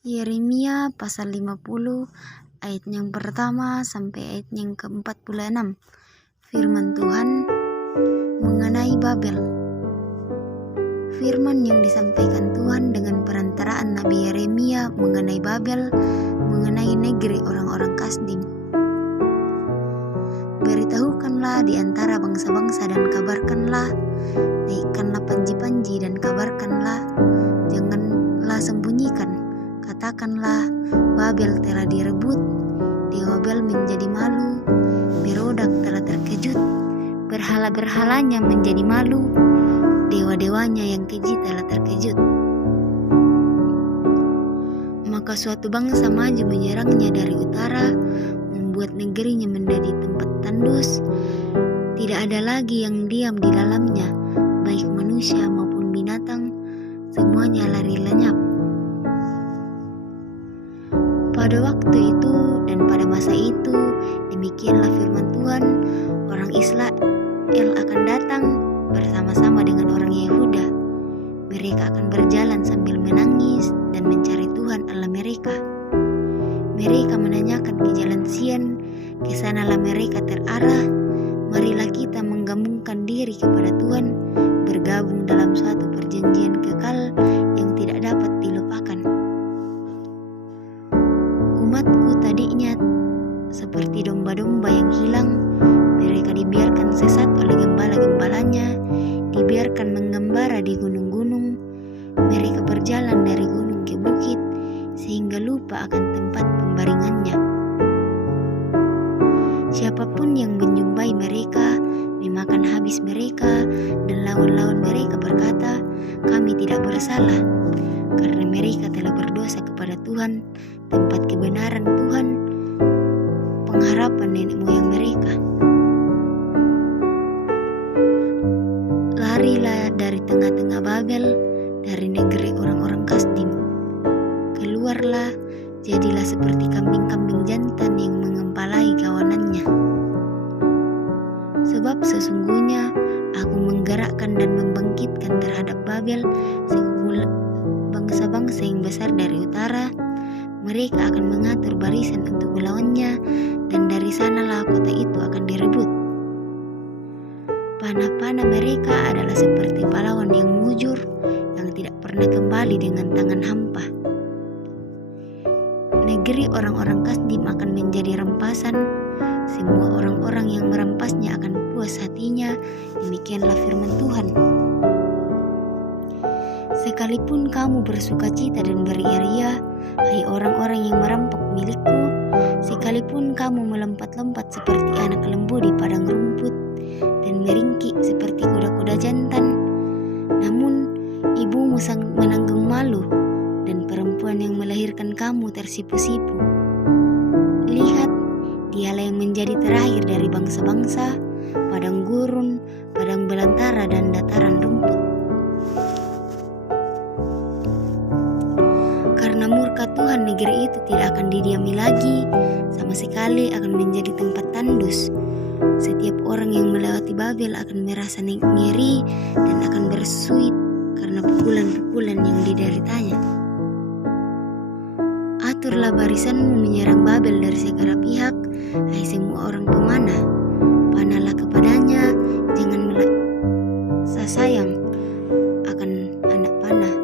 Yeremia pasal 50 ayat yang pertama sampai ayat yang ke-46. Firman Tuhan mengenai Babel. Firman yang disampaikan Tuhan dengan perantaraan Nabi Yeremia mengenai Babel, mengenai negeri orang-orang Kasdim. Beritahukanlah di antara bangsa-bangsa dan kabarkanlah, naikkanlah panji-panji dan kabarkanlah, janganlah sembunyikan. Katakanlah, Babel telah direbut, dewa Babel menjadi malu, Merodak telah terkejut, berhala-berhalanya menjadi malu, dewa-dewanya yang keji telah terkejut. Maka suatu bangsa maju menyerangnya dari utara, membuat negerinya menjadi tempat tandus. Tidak ada lagi yang diam di dalamnya, baik manusia maupun binatang, semuanya lari lenyap. Pada waktu itu dan pada masa itu, demikianlah firman Tuhan, orang Israel akan datang bersama-sama dengan orang Yehuda. Mereka akan berjalan sambil menangis dan mencari Tuhan Allah mereka. Mereka menanyakan ke jalan Sion, ke sanalah mereka terarah. Marilah kita menggabungkan diri kepada Tuhan, bergabung dalam suatu perjanjian kekal yang tidak dapat dilupakan. Umatku tadinya seperti domba-domba yang hilang, mereka dibiarkan sesat oleh gembala-gembalanya, dibiarkan menggembara di gunung-gunung, mereka berjalan dari gunung ke bukit, sehingga lupa akan tempat pembaringannya. Siapapun yang menjumpai mereka, memakan habis mereka, dan lawan-lawan mereka berkata, kami tidak bersalah, karena mereka telah berdosa kepada Tuhan, tempat kebenaran Tuhan, pengharapan nenek moyang mereka. Larilah dari tengah-tengah Babel, dari negeri orang-orang Kasdim. Keluarlah, jadilah seperti kambing-kambing jantan yang mengempalai kawanannya. Sebab sesungguhnya aku menggerakkan dan membangkitkan terhadap Babel sekumpulan bangsa-bangsa yang besar dari utara. Mereka akan mengatur barisan untuk melawannya, dan dari sanalah kota itu akan direbut. Panah-panah mereka adalah seperti pahlawan yang mujur, yang tidak pernah kembali dengan tangan hampa. Negeri orang-orang Kasdim akan menjadi rampasan, semua orang-orang yang merampasnya akan puas hatinya, demikianlah firman Tuhan. Sekalipun kamu bersukacita dan beria-ria, hai orang-orang yang merampok milikku, sekalipun kamu melompat-lompat seperti anak lembu di padang rumput, dan meringkik seperti kuda-kuda jantan, namun ibumu sangat menanggung malu, dan perempuan yang melahirkan kamu tersipu-sipu. Lihat, dialah yang menjadi terakhir dari bangsa-bangsa, padang gurun, padang belantara, dan dataran rumput. Karena murka Tuhan, negeri itu tidak akan didiami lagi, sama sekali akan menjadi tempat tandus. Setiap orang yang melewati Babel akan merasa ngeri dan akan bersuit karena pukulan-pukulan yang dideritanya. Aturlah barisanmu menyerang Babel dari segala pihak, hai semua orang pemanah. Panahlah kepadanya, jangan merasa sayang akan anak panah,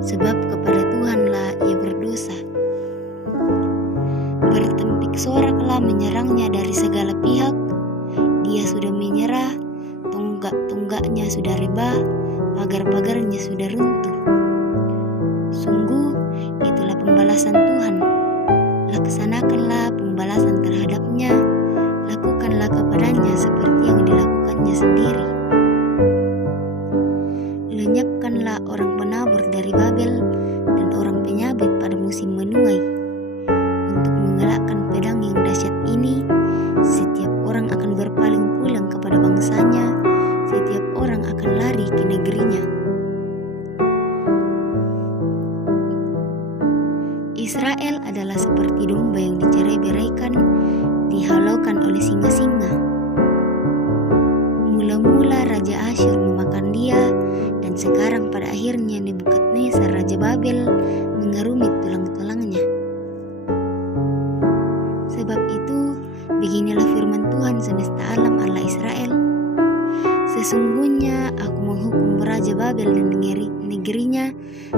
sebab kepada Tuhanlah ia berdosa. Bertempik soraklah menyerangnya dari segala pihak, dia sudah menyerah, tonggak-tonggaknya sudah reba, pagar-pagarnya sudah runtuh. Sungguh, itulah pembalasan Tuhan. Laksanakanlah pembalasan terhadapnya, lakukanlah kepadanya seperti yang dilakukannya sendiri. Lenyapkanlah orang penabur dari Babel dan orang penyabet pada musim menuai. Untuk mengelakkan pedang yang dahsyat ini, setiap orang akan berpaling pulang kepada bangsanya, setiap orang akan lari ke negerinya. Israel adalah seperti domba yang dicerai-beraikan, dihalaukan oleh singa-singa. Mula-mula Raja Asyur memakan dia, dan sekarang pada akhirnya Nebukadnezar Raja Babel mengerumit tulang tulangnya. Sebab itu, beginilah firman Tuhan semesta alam Allah Israel. Sesungguhnya aku menghukum Raja Babel dan negerinya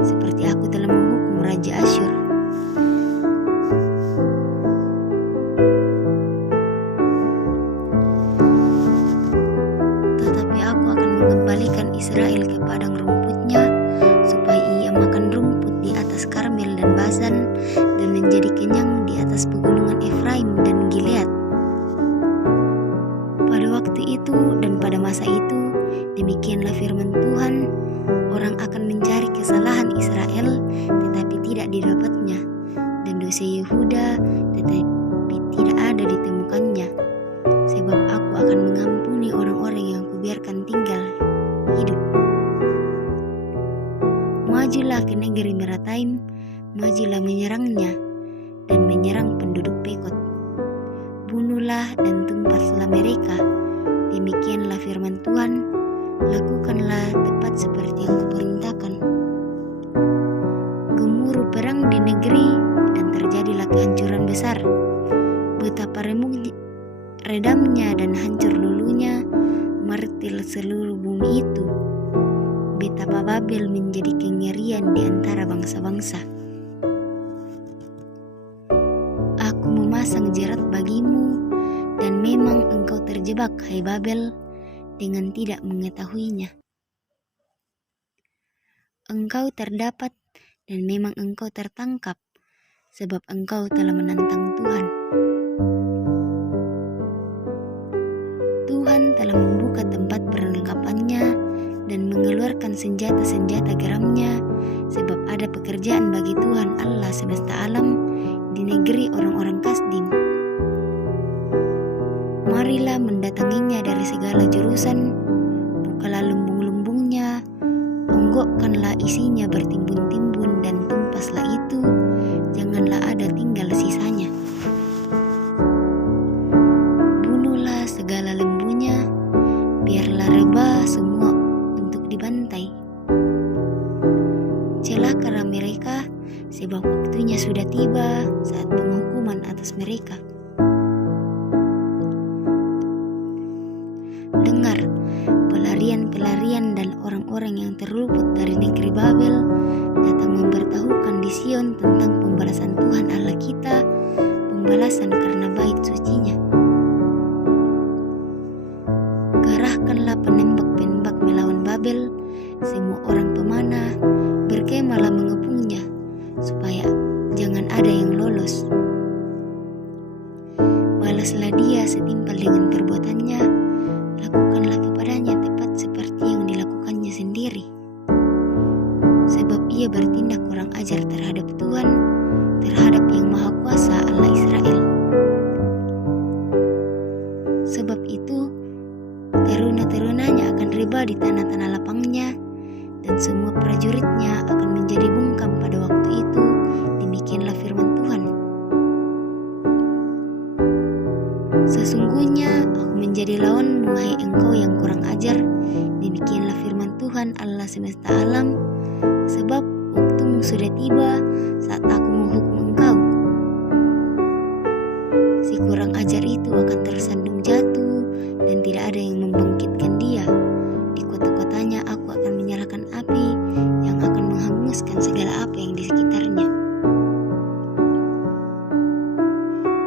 seperti aku telah menghukum Raja Asyur. Tetapi aku akan mengembalikan Israel ke padang rumputnya, supaya ia makan rumput di atas Karmel dan Basan, dan menjadi kenyang di atas pegunungan Efraim dan Gilead. Pada waktu itu dan pada masa itu, demikianlah firman Tuhan, orang akan mencari kesalahan Israel, tetapi tidak didapatnya, dan dosa Yehuda, tetapi tidak ada ditemukannya. Sebab aku akan mengampuni orang-orang yang kubiarkan tinggal hidup. Majulah ke negeri Merataim, majulah menyerangnya, dan menyerang penduduk Pekod. Bunuhlah dan tumpaslah mereka. Demikianlah firman Tuhan, lakukanlah tepat seperti yang kuperintahkan. Gemuruh perang di negeri, dan terjadilah kehancuran besar. Betapa redamnya dan hancur lulunya, martir seluruh bumi itu. Betapa Babel menjadi kengerian di antara bangsa-bangsa. Aku memasang jerat bagimu, dan memang engkau terjebak, hai Babel, dengan tidak mengetahuinya. Engkau terdapat, dan memang engkau tertangkap, sebab engkau telah menantang Tuhan. Tuhan telah membuka tempat perlengkapannya dan mengeluarkan senjata-senjata geramnya, sebab ada pekerjaan bagi Tuhan Allah semesta alam di negeri orang-orang Kasdim. Marilah mendatanginya dari segala jurusan, bukalah lumbung-lumbungnya, onggokkanlah isinya bertimbun-timbun, dan tumpaslah itu, janganlah ada tinggal sisanya. Bunuhlah segala lembunya, biarlah rebah semua untuk dibantai. Celakalah mereka, sebab waktunya sudah tiba saat penghukuman atas mereka. Dengar, pelarian-pelarian dan orang-orang yang terluput dari negeri Babel datang memberitahukan di Sion tentang pembalasan Tuhan Allah kita, pembalasan karena bait sucinya. Kerahkanlah penembak-penembak melawan Babel, semua orang pemanah, berkemahlah mengepungnya, supaya jangan ada yang lolos. Balaslah dia setimpal dengan perbuatannya, lakukanlah kepadanya tepat seperti yang dilakukannya sendiri. Sebab ia bertindak kurang ajar terhadap Tuhan, terhadap yang Maha Kuasa Allah Israel. Sebab itu, teruna-terunanya akan riba di tanah-tanah lapangnya, dan semua prajuritnya akan menjadi bungkam pada waktu itu. Demikianlah firman Tuhan. Sesungguhnya aku menjadi lawanmu, hai engkau yang kurang ajar. Demikianlah firman Tuhan Allah semesta alam. Sebab waktumu sudah tiba saat aku menghukum engkau. Si kurang ajar itu akan tersandung jatuh, dan tidak ada yang membangkitkan dia. Di kota-kotanya aku akan menyalakan api yang akan menghanguskan segala apa yang di sekitarnya.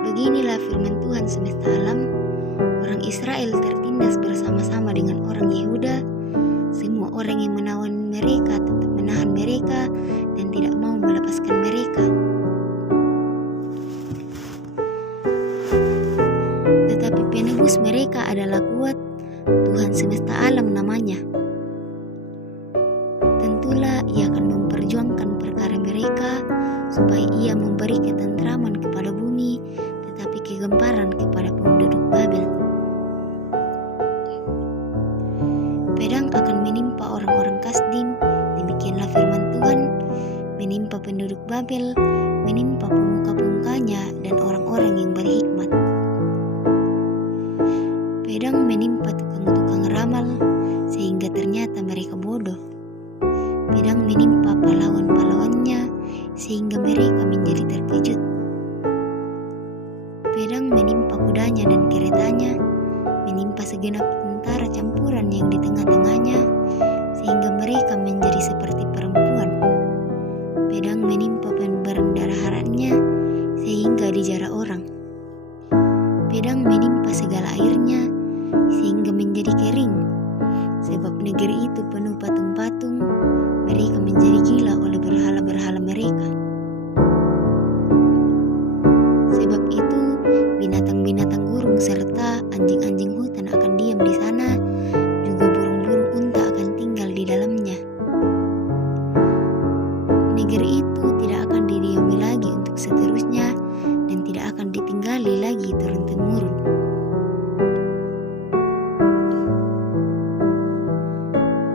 Beginilah firman Tuhan semesta alam, orang Israel tertindas bersama-sama dengan orang Yehuda. Semua orang yang menawan mereka tetap menahan mereka dan tidak mau melepaskan mereka. Tetapi penebus mereka adalah kuat, Tuhan semesta alam namanya. Tentulah ia akan memperjuangkan perkara mereka, supaya ia memberi ketentraman kepada bumi, tetapi kegemparan kepada penduduk Babel. Pedang akan menimpa orang-orang Kasdim, demikianlah firman Tuhan, menimpa penduduk Babel, menimpa pemuka-pemukanya dan orang-orang yang berhikmat. Pedang menimpa tukang-tukang ramal, sehingga ternyata mereka bodoh. Pedang menimpa pahlawan-pahlawannya, sehingga mereka menjadi terkejut. Pedang menimpa kudanya dan keretanya, menimpa segenap tentara campuran yang di tengah-tengahnya, sehingga mereka menjadi seperti perempuan. Pedang menimpa pendendarannya, sehingga dijara orang. Pedang menimpa segala airnya, sehingga menjadi kering. Sebab negeri itu penuh patung-patung, mereka menjadi gila oleh berhala-berhala mereka. Sebab itu, binatang-binatang gurung serta anjing-anjing hutan akan diam di sana, juga burung-burung unta akan tinggal di dalamnya. Negeri itu tidak akan didiami lagi untuk seterusnya dan tidak akan ditinggali lagi turun-temurun.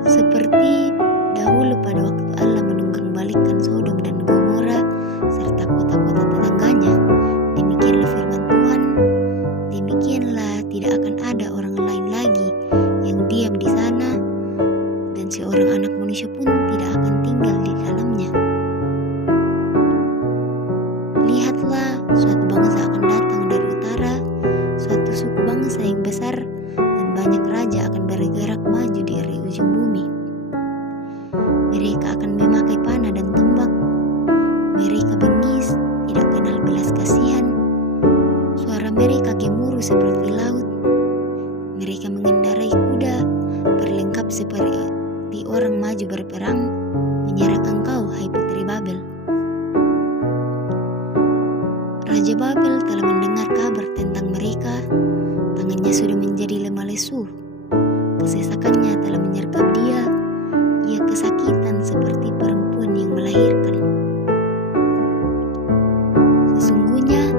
Seperti dahulu pada waktu Allah menunggang-balikkan Sodom dan Gomora serta kota-kota tetangganya, demikianlah firman Tuhan, demikianlah tidak akan ada orang lain lagi yang diam di sana, dan seorang anak manusia pun tidak akan tinggal di dalamnya. Lihatlah, suatu bangsa akan datang dari utara, suatu suku bangsa yang besar, dan banyak raja akan bergerak maju dari ujung bumi. Mereka akan memakai panah dan tombak. Mereka bengis, tidak kenal belas kasihan. Suara mereka gemuruh seperti laut. Mereka mengendarai kuda, berlengkap seperti orang maju berperang, menyerang engkau, hai putri Babel. Raja Babel telah mendengar kabar tentang mereka. Tangannya sudah menjadi lemah lesu. Kesesakannya telah menyergap dia. Ia kesakitan seperti perempuan yang melahirkan. Sesungguhnya,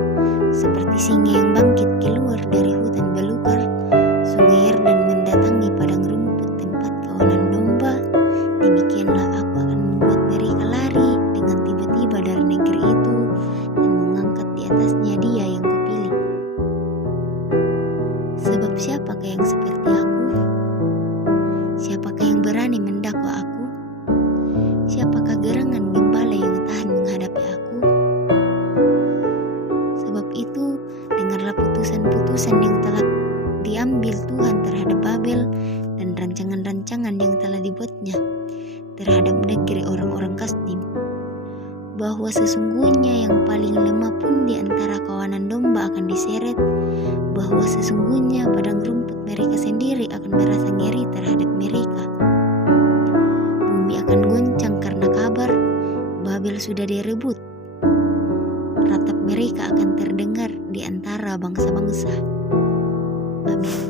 seperti singa yang bangkit keluar dari hutan belukar, sungai Yordan mendatangi padang rumput tempat kawanan domba, demikianlah aku akan membuat mereka lari dengan tiba-tiba dari negeri itu dan mengangkat di atasnya dia yang kupilih. Sebab siapakah yang seperti aku? Siapakah yang berani mendakwa aku? Siapakah gerangan gembala yang tahan menghadapi aku? Sebab itu, dengarlah putusan-putusan yang telah diambil Tuhan terhadap Babel dan rancangan-rancangan yang telah dibuatnya terhadap negeri orang-orang Kasdim, bahwa sesungguhnya yang paling lemah pun di antara kawanan domba akan diseret, bahwa sesungguhnya padang rumput mereka sendiri akan merasa ngeri terhadap mereka. Bumi akan goncang karena kabar Babel sudah direbut. Ratap mereka akan terdengar di antara bangsa-bangsa. Amin.